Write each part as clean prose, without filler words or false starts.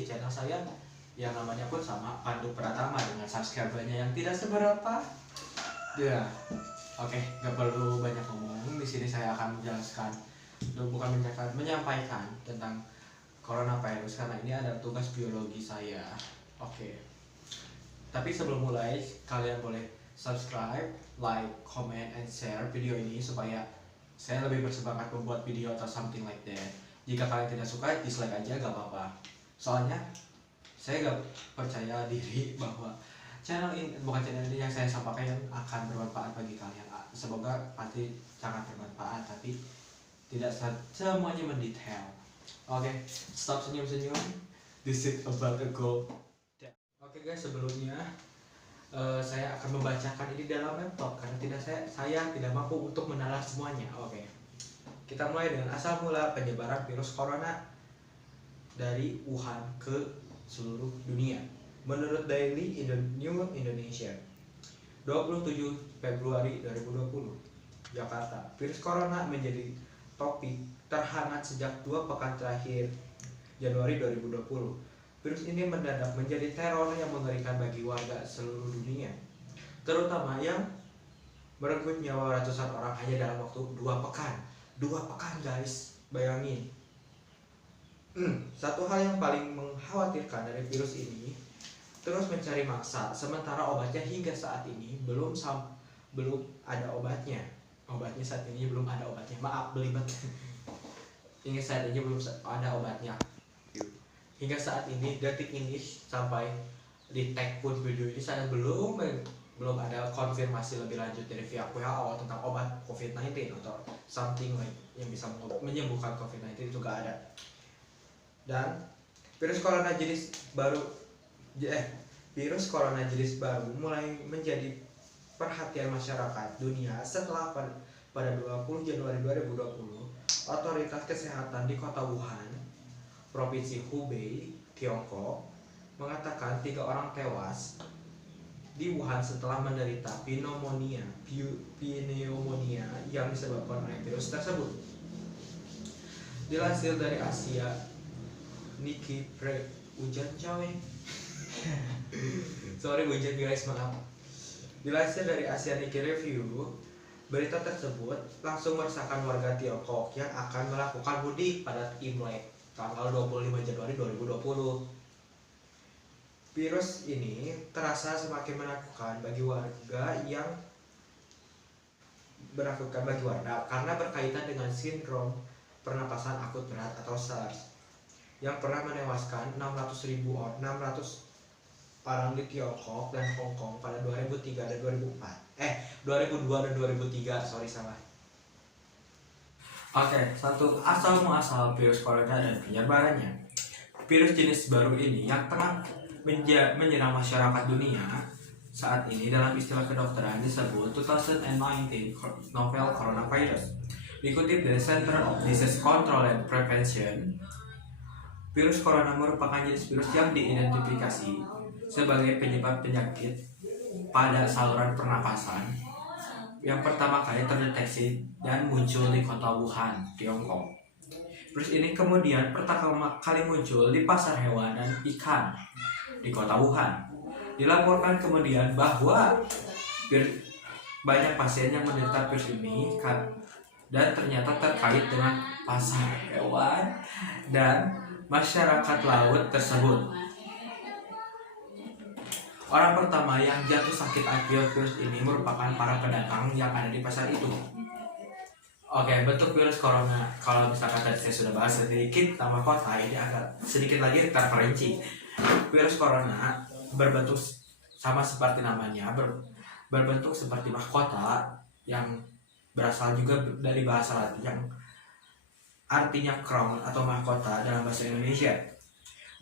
di channel saya yang namanya pun sama, Pandu Pratama, dengan subscribernya yang tidak seberapa. Ya, oke, gak perlu banyak ngomong. Di sini saya akan menjelaskan, bukan menyampaikan tentang coronavirus karena ini ada tugas biologi saya. Oke. Tapi sebelum mulai, kalian boleh subscribe, like, comment, and share video ini supaya saya lebih bersemangat membuat video atau something like that. Jika kalian tidak suka, dislike aja, gak apa-apa. Soalnya saya gak percaya diri bahwa channel ini, bukan channel ini yang saya sampaikan akan bermanfaat bagi kalian. Semoga pasti sangat bermanfaat, tapi tidak semuanya mendetail. Oke, stop senyum-senyum. This is about a goal. Oke guys, sebelumnya saya akan membacakan ini dalam laptop karena saya tidak mampu untuk menalar semuanya. Oke, kita mulai dengan asal mula penyebaran virus corona dari Wuhan ke seluruh dunia. Menurut Daily New Indonesia, 27 Februari 2020, Jakarta, virus corona menjadi topik terhangat sejak 2 pekan terakhir Januari 2020. Virus ini mendadak menjadi teror yang mengerikan bagi warga seluruh dunia, terutama yang merenggut nyawa ratusan orang hanya dalam waktu 2 pekan. 2 pekan guys, bayangin. Satu hal yang paling mengkhawatirkan dari virus ini, terus mencari mangsa, sementara obatnya hingga saat ini belum ada obatnya. Obatnya saat ini belum ada obatnya. Maaf, belibet. Hingga saat ini belum ada obatnya. Hingga saat ini, detik ini sampai di tag pun video ini saya belum ada konfirmasi lebih lanjut dari pihak WHO tentang obat COVID-19 atau something like yang bisa menyembuhkan COVID-19 itu gak ada. Dan virus corona jenis baru mulai menjadi perhatian masyarakat dunia setelah pada 20 Januari 2020 otoritas kesehatan di kota Wuhan, Provinsi Hubei, Tiongkok mengatakan 3 orang tewas di Wuhan setelah menderita pneumonia yang disebabkan oleh virus tersebut. Dilansir dari Asia Nikkei hujan coy. Sorry hujan guys, maaf. Dilansir dari Asia Nikkei Review, berita tersebut langsung meresahkan warga Tiongkok yang akan melakukan mudik pada Imlek tanggal 25 Januari 2020. Virus ini terasa semakin menakutkan bagi warga karena berkaitan dengan sindrom pernapasan akut berat atau SARS yang pernah menewaskan 600 orang di Tiongkok dan Hong Kong pada 2002 dan 2003, sorry salah. Oke, satu asal muasal virus corona dan penyebarannya. Virus jenis baru ini yang tengah menyerang masyarakat dunia saat ini dalam istilah kedokteran disebut 2019 novel coronavirus. Dikutip dari Center of Disease Control and Prevention, virus corona merupakan jenis virus yang diidentifikasi sebagai penyebab penyakit pada saluran pernapasan yang pertama kali terdeteksi dan muncul di kota Wuhan, Tiongkok. Virus ini kemudian pertama kali muncul di pasar hewan dan ikan di kota Wuhan. Dilaporkan kemudian bahwa banyak pasien yang menderita virus ini dan ternyata terkait dengan pasar hewan dan masyarakat laut tersebut. Orang pertama yang jatuh sakit akibat virus ini merupakan para pedagang yang ada di pasar itu. Oke, bentuk virus corona. Kalau misalkan tadi saya sudah bahas sedikit nama kota, ini agak sedikit lagi terperinci. Virus corona berbentuk sama seperti namanya, berbentuk seperti mahkota yang berasal juga dari bahasa Latin yang artinya crown atau mahkota dalam bahasa Indonesia.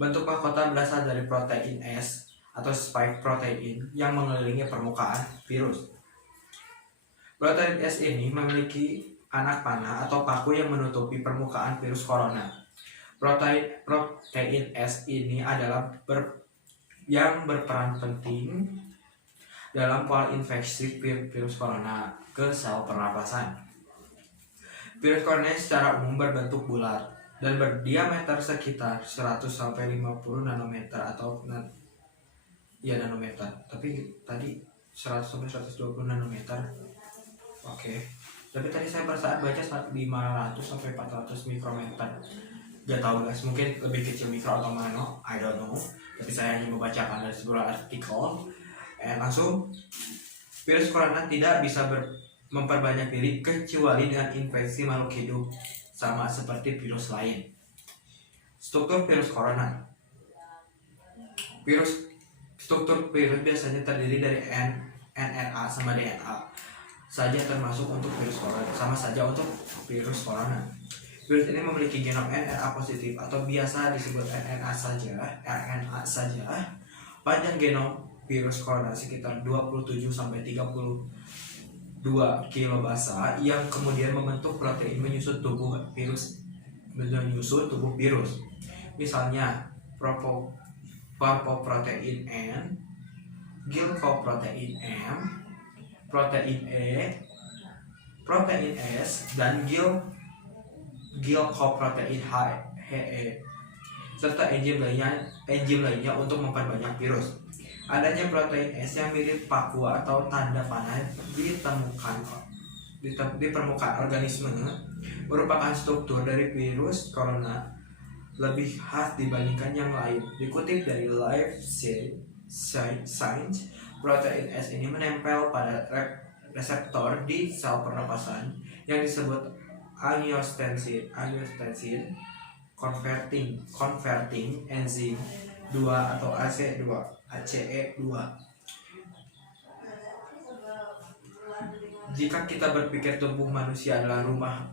Bentuk mahkota berasal dari protein S atau spike protein yang mengelilingi permukaan virus. Protein S ini memiliki anak panah atau paku yang menutupi permukaan virus corona. Protein S ini adalah yang berperan penting dalam pola infeksi virus corona ke sel pernapasan. Virus corona secara umum berbentuk bulat dan berdiameter sekitar 100 sampai 50 nanometer atau nanometer. Tapi tadi 100 sampai 120 nanometer. Oke. Tapi tadi saya perasaan baca 500 sampai 400 mikrometer. Gak tahu guys, mungkin lebih kecil mikro atau nano, I don't know. Tapi saya hanya membacakan dari sebuah artikel. Langsung, virus corona tidak bisa memperbanyak diri kecuali dengan infeksi makhluk hidup, sama seperti virus lain. Struktur virus corona. Struktur virus biasanya terdiri dari RNA sama DNA saja, termasuk untuk virus corona. Sama saja untuk virus corona. Virus ini memiliki genom RNA positif atau biasa disebut RNA saja. Panjang genom virus corona sekitar 27 sampai 32 kilobasa yang kemudian membentuk protein menyusun tubuh virus. Misalnya parpoprotein N, glycoprotein M, protein E, protein S, dan glycoprotein He, serta enzim lainnya untuk memperbanyak virus. Adanya protein S yang mirip paku atau tanda panah di permukaan organisme merupakan struktur dari virus corona lebih khas dibandingkan yang lain. Dikutip dari Life Science, protein S ini menempel pada reseptor di sel pernapasan yang disebut angiotensin converting enzyme 2 atau ACE2. Jika kita berpikir tubuh manusia adalah rumah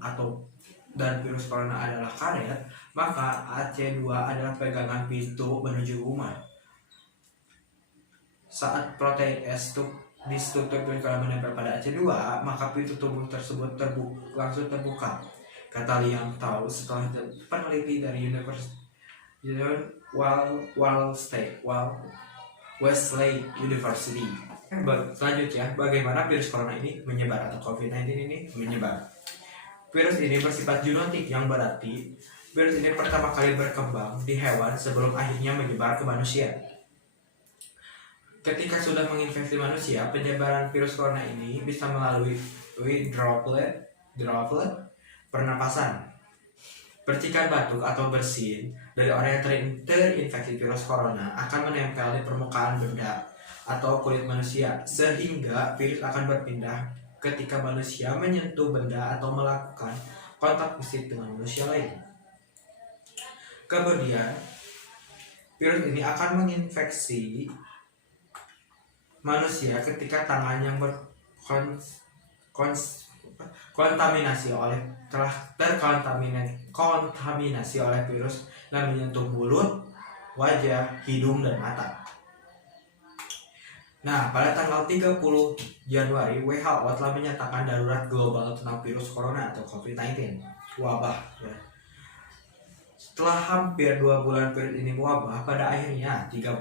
dan virus corona adalah karet, maka AC2 adalah pegangan pintu menuju rumah. Saat protein S di struktur virus corona menempel pada AC2, maka pintu tubuh tersebut langsung terbuka. Kata Liang Tao setelah peneliti dari Wesley University. Selanjutnya, bagaimana virus corona ini menyebar atau COVID-19 ini menyebar? Virus ini bersifat zoonotik, yang berarti virus ini pertama kali berkembang di hewan sebelum akhirnya menyebar ke manusia. Ketika sudah menginfeksi manusia, penyebaran virus corona ini bisa melalui droplet pernapasan. Percikan batuk atau bersin dari orang yang terinfeksi virus corona akan menempel di permukaan benda atau kulit manusia, sehingga virus akan berpindah ketika manusia menyentuh benda atau melakukan kontak fisik dengan manusia lain. Kemudian, virus ini akan menginfeksi manusia ketika tangan yang terkontaminasi oleh virus dan menyentuh mulut, wajah, hidung, dan mata. Nah, pada tanggal 30 Januari, WHO telah menyatakan darurat global tentang virus corona atau COVID-19, wabah. Ya. Setelah hampir 2 bulan virus ini mewabah, pada akhirnya 30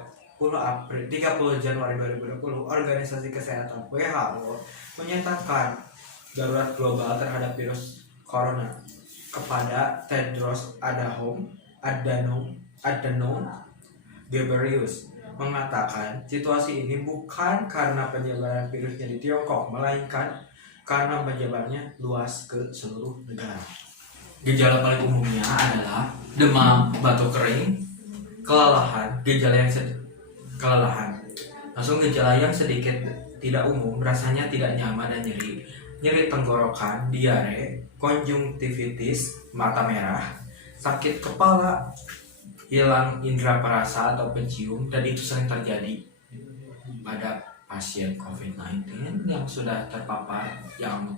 Januari 2020, Organisasi Kesehatan WHO menyatakan darurat global terhadap virus corona kepada Tedros Adhanom Ghebreyesus, mengatakan situasi ini bukan karena penyebaran virusnya di Tiongkok, melainkan karena penyebarannya luas ke seluruh negara. Gejala paling umumnya adalah demam, batuk kering, kelelahan. Langsung gejala yang sedikit tidak umum, rasanya tidak nyaman dan nyeri tenggorokan, diare, konjungtivitis, mata merah, sakit kepala, hilang indera perasa atau pencium, dan itu sering terjadi pada pasien COVID-19 yang sudah terpapar yang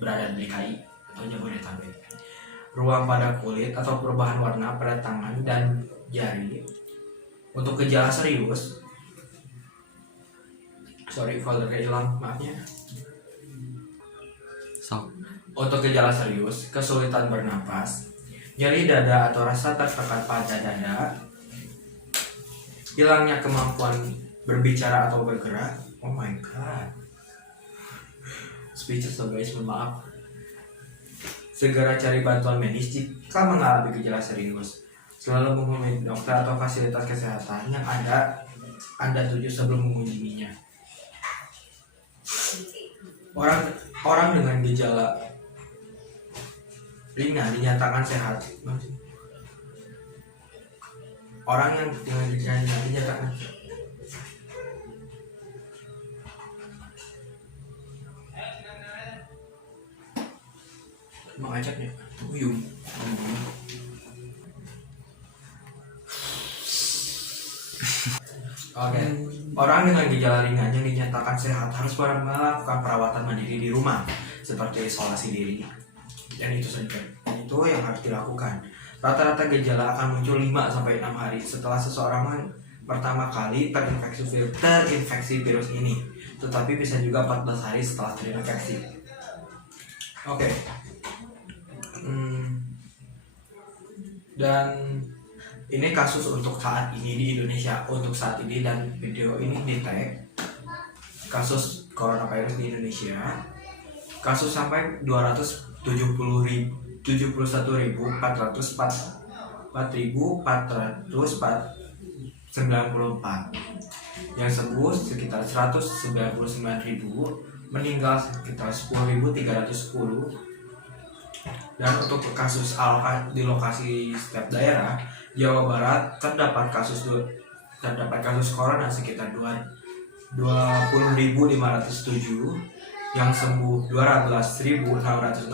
berada di DKI atau Jabodetabek. Ruam pada kulit atau perubahan warna pada tangan dan jari. Untuk gejala serius, Untuk gejala serius, kesulitan bernapas, nyeri dada atau rasa tertekan pada dada, hilangnya kemampuan berbicara atau bergerak. Oh my god, speechless guys, maaf. Segera cari bantuan medis jika mengalami gejala serius. Selalu menghubungi dokter atau fasilitas kesehatan yang Anda tuju sebelum mengunjunginya. Orang dengan gejala ringan dinyatakan sehat. Orang yang dengan gejala ringan dinyatakan mengajaknya uyum. Oke. Orang dengan gejala ringan yang dinyatakan sehat harus melakukan perawatan mandiri di rumah seperti isolasi diri. Dan itu saja. Itu yang harus dilakukan. Rata-rata gejala akan muncul 5-6 hari setelah seseorang pertama kali terinfeksi virus ini, tetapi bisa juga 14 hari setelah terinfeksi. Oke. Dan ini kasus untuk saat ini di Indonesia, untuk saat ini, dan video ini di tag kasus coronavirus di Indonesia. Kasus sampai 4.494, yang sembuh sekitar 199.000, meninggal sekitar 10.310. Dan untuk kasus di lokasi setiap daerah, Jawa Barat terdapat kasus corona sekitar 20.507, yang sembuh 12.664,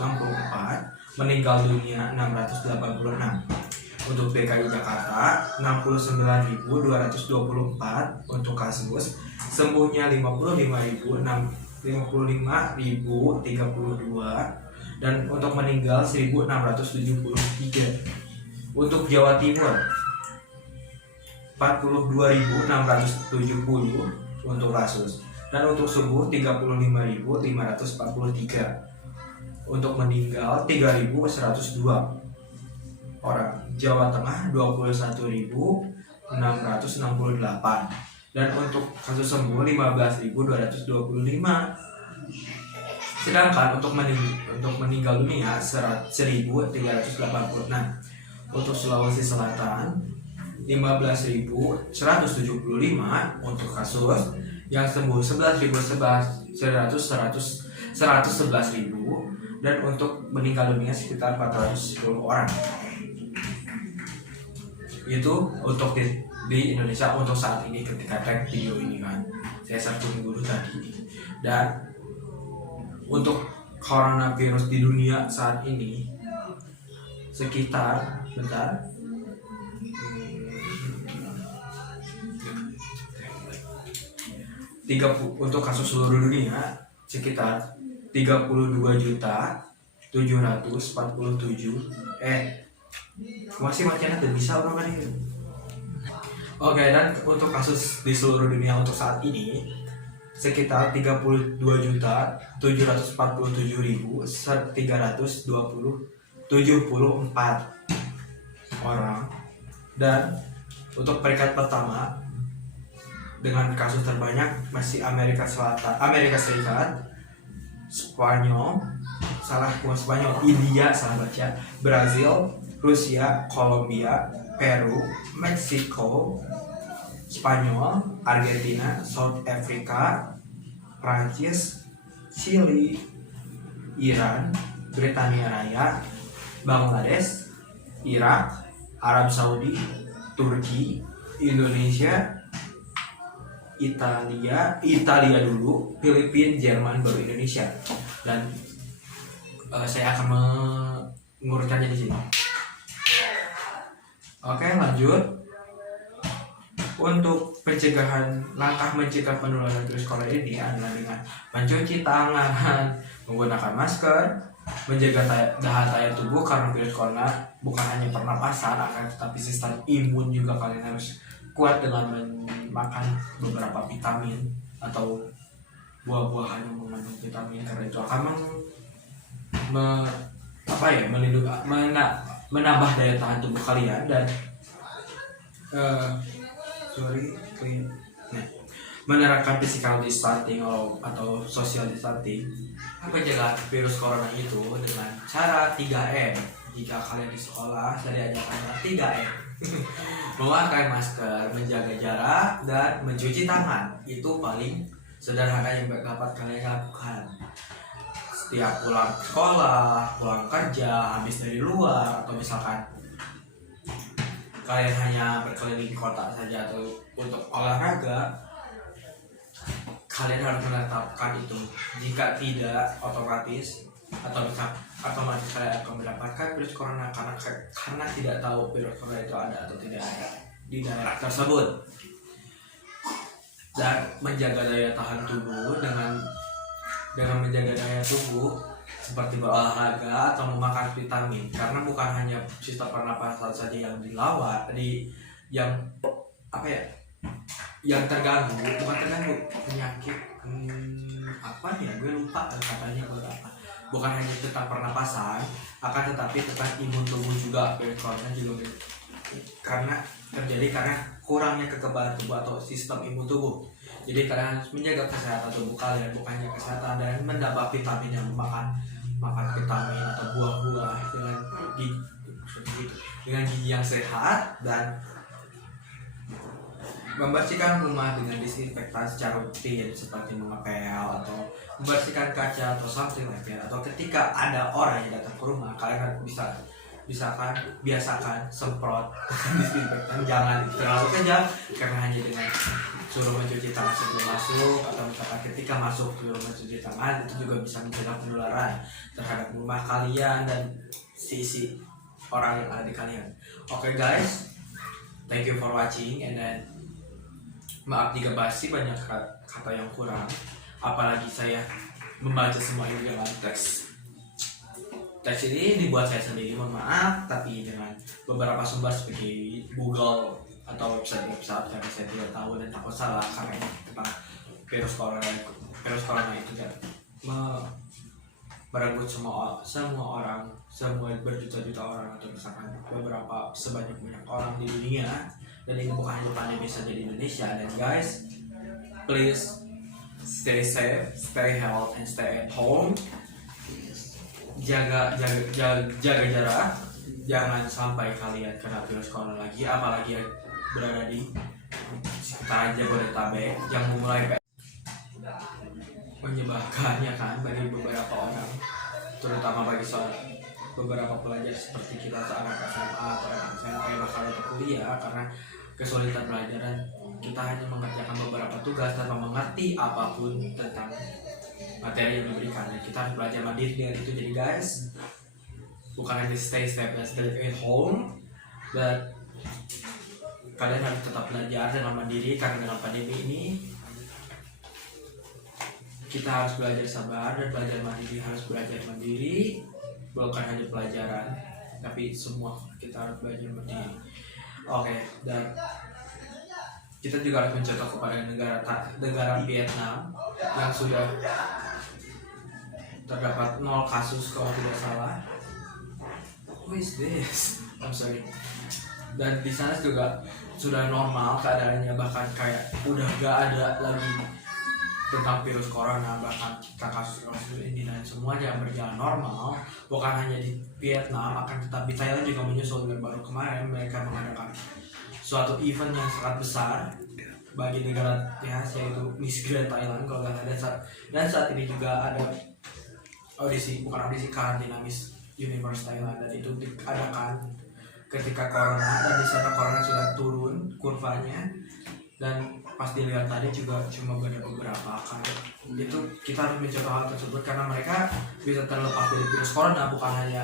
meninggal dunia 686. Untuk DKI Jakarta 69.224 untuk kasus, sembuhnya 55.032, dan untuk meninggal 1.673. Untuk Jawa Timur 42.670 untuk kasus, dan untuk sembuh 35.543. Untuk meninggal 3.102 orang. Jawa Tengah 21.668, dan untuk kasus sembuh 15.225. Sedangkan untuk meninggal dunia 1.386. Untuk Sulawesi Selatan 15.175 untuk kasus, yang sembuh 11.000, dan untuk meninggal dunia sekitar 410 orang. Itu untuk di Indonesia untuk saat ini ketika tag video ini kan. Saya searching dulu tadi. Dan untuk coronavirus di dunia saat ini sekitar untuk kasus seluruh dunia sekitar 32.747 masih macamnya tuh bisa orang kan ini. Oke, dan untuk kasus di seluruh dunia untuk saat ini sekitar 32.747.374 orang. Dan untuk peringkat pertama dengan kasus terbanyak masih Amerika Serikat, India, Brazil, Rusia, Kolombia, Peru, Meksiko, Spanyol, Argentina, South Africa, Prancis, Chili, Iran, Britania Raya, Bangladesh, Irak, Arab Saudi, Turki, Indonesia, Italia dulu, Filipina, Jerman, baru Indonesia. Dan saya akan mengurutkannya di sini. Oke, lanjut. Untuk langkah mencegah penularan virus corona ini adalah dengan mencuci tangan, menggunakan masker, menjaga daya tahan tubuh, karena virus corona bukan hanya pernapasan, akan tetapi sistem imun juga kalian harus kuat dengan makan beberapa vitamin atau buah-buahan yang mengandung vitamin, karena itu akan menambah daya tahan tubuh kalian dan menerapkan physical distancing atau social distancing, penjagaan virus corona itu dengan cara 3M. Jika kalian di sekolah, saya diajarkan 3M. Memakai masker, menjaga jarak, dan mencuci tangan. Itu paling sederhana yang dapat kalian lakukan. Setiap pulang sekolah, pulang kerja, habis dari luar, atau misalkan kalian hanya berkeliling kota saja atau untuk olahraga, kalian harus menetapkan itu. Jika tidak, otomatis kalian akan mendapatkan virus corona karena tidak tahu virus corona itu ada atau tidak ada di daerah tersebut. Dan menjaga daya tahan tubuh dengan menjaga daya tubuh seperti berolahraga atau memakan vitamin, karena bukan hanya sistem pernapasan saja yang yang terganggu, penyakit gue lupa katanya bukan hanya tentang pernapasan, akan tetapi tentang imun tubuh juga. Virus corona juga karena kurangnya kekebalan tubuh atau sistem imun tubuh. Jadi kalian harus menjaga kesehatan tubuh kalian, bukannya kesehatan, dan mendapat vitamin yang makan vitamin atau buah-buah dengan gizi yang sehat, dan membersihkan rumah dengan disinfektan secara rutin seperti mengepel atau membersihkan kaca atau something like that. Atau ketika ada orang yang datang ke rumah, kalian harus biasakan semprot disinfektan, jangan terlalu kejam, karena hanya dengan suruh mencuci tangan sebelum masuk, atau misalkan ketika masuk suruh mencuci tangan, itu juga bisa mencegah penularan terhadap rumah kalian dan sisi orang yang ada di kalian. Oke guys, thank you for watching, and then maaf jika basi banyak kata yang kurang, apalagi saya membaca semua ini dengan teks ini dibuat saya sendiri, mohon maaf, tapi dengan beberapa sumber seperti Google atau website karena saya tidak tahu dan takut salah, karena tentang virus corona itu kan merenggut semua orang, semua berjuta-juta orang, atau misalkan sebanyak orang di dunia. Dan ini bukan hanya pandemi saja di Indonesia. Dan guys, please stay safe, stay healthy, and stay at home. Jaga jarak, jangan sampai kalian kena virus corona lagi, apalagi yang berada di sekitaran Jabodetabek yang mulai menyebarkannya kan bagi beberapa orang, terutama bagi beberapa pelajar seperti kita, anak SMA atau anak SMP bahkan atau kuliah, karena kesulitan pelajaran. Kita hanya mengerjakan beberapa tugas tanpa mengerti apapun tentang materi yang diberikan, dan kita harus belajar mandiri dengan itu. Jadi guys, bukan hanya stay at home, but kalian harus tetap belajar dengan mandiri, karena dalam pandemi ini kita harus belajar sabar dan belajar mandiri. Harus belajar mandiri, bukan hanya pelajaran, tapi semua kita harus belajar mandiri. Oke, dan kita juga harus mencontoh kepada negara Vietnam yang sudah terdapat 0 kasus kalau tidak salah. Who is this? I'm sorry. Dan di sana juga sudah normal keadaannya, bahkan kayak udah gak ada lagi tentang virus corona, bahkan kasus ini, dan semuanya berjalan normal. Bukan hanya di Vietnam, akan tetapi Thailand juga menyusul. Dan baru kemarin mereka mengadakan suatu event yang sangat besar bagi negara yaitu Miss Grand Thailand kalau nggak salah. Dan saat ini juga ada karantina Miss Universe Thailand, dan itu diadakan ketika corona, dan di sana corona sudah turun kurvanya, dan pas dilihat tadi juga cuma ada beberapa kali. Itu kita harus mencontoh hal tersebut, karena mereka bisa terlepas dari virus corona bukan hanya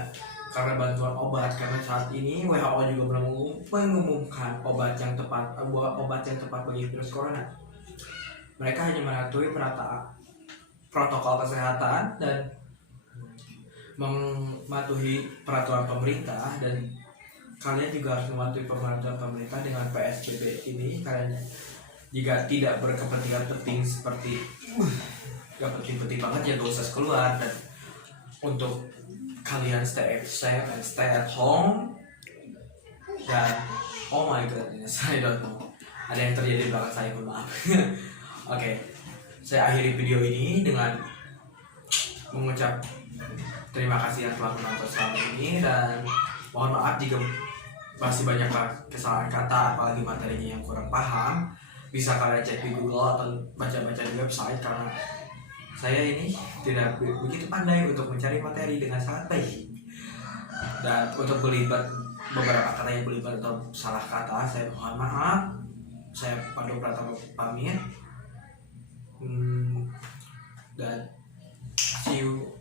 karena bantuan obat, karena saat ini WHO juga belum mengumumkan obat yang tepat bagi virus corona. Mereka hanya mematuhi protokol kesehatan dan mematuhi peraturan pemerintah, dan kalian juga harus mematuhi peraturan pemerintah dengan PSBB ini. Karena jika tidak berkepentingan penting seperti gak penting-penting banget ya gak usah keluar. Dan untuk kalian stay safe and stay at home. Dan oh my goodness, I don't know, ada yang terjadi di belakang saya, mohon maaf. Oke, saya akhiri video ini dengan mengucap terima kasih yang telah menonton selama ini, dan mohon maaf jika masih banyak kesalahan kata, apalagi materinya yang kurang paham. Bisa kalian cek di Google atau baca-baca di website, karena saya ini tidak begitu pandai untuk mencari materi dengan sangat baik. Dan untuk belibet beberapa kata yang belibet atau salah kata, saya mohon maaf. Saya Pandu Pratama pamit, dan see you